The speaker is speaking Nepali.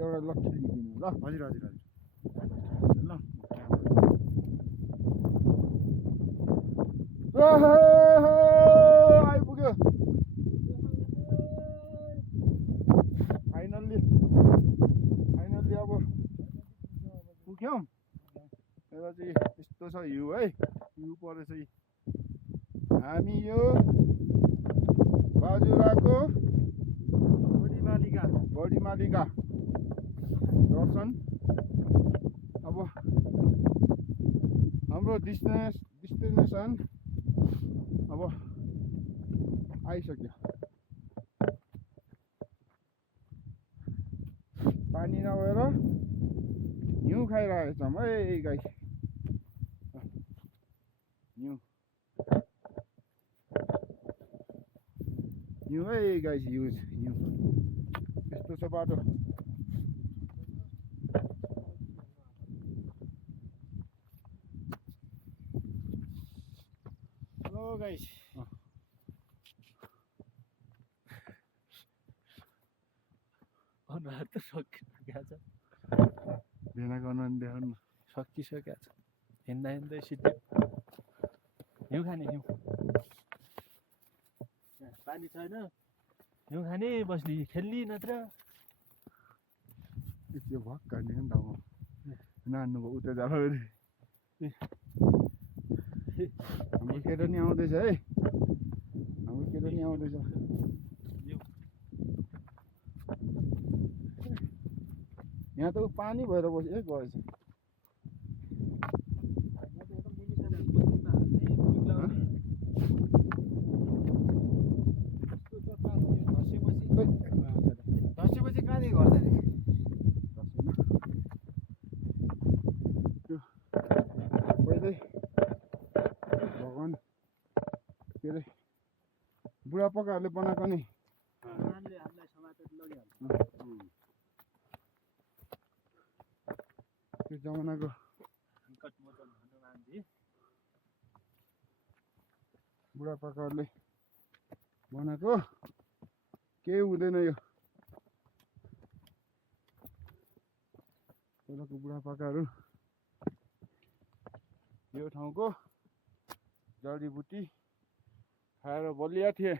एउटा लक्ष्य लिइदिनु ल। हजुर हजुर हजुर ल आइपुग्यो फाइनल्ली अब पुग्यौँ। एउटा चाहिँ यस्तो छ हिउँ है, हिउँ परेछ। हामी यो बाजुराको बडीमालिका दर्शन अब हाम्रो डेस्टिनेसन अब आइसक्यो। पानी नभएर हिउँ खाइरहेको छौँ है गाई। हिउँ है गाई, हिउँ यस्तो छ बाटो। हेलो गाइस, अनुहार त सकिसकेको छ, भेना गर्न नि देखाउनु न। सकिसकेको छ। हिँड्दै सिट्यो। हिउँ खाने हिउँ, पानी छैन, हिउँ खाने बस्ने खेल्ने नत्र। त्यो भक्क हान्ने नि त अब नान्नुको उता जानु। हाम्रो केटा नि आउँदैछ है, हाम्रो केटा नि आउँदैछ। यहाँ त पानी भएर बस्यो गएछ। धसेपछि कहाँदेखि घर जाने? पहिल्यै भगवान् के अरे बुढापाकाहरूले बनाएको नि त्यो जमानाको बुढापाकाहरूले बनाएको केही हुँदैन। यो पहिलाको बुढापाकाहरू यो ठाउँको जडीबुटी खाएर बलिया थिए।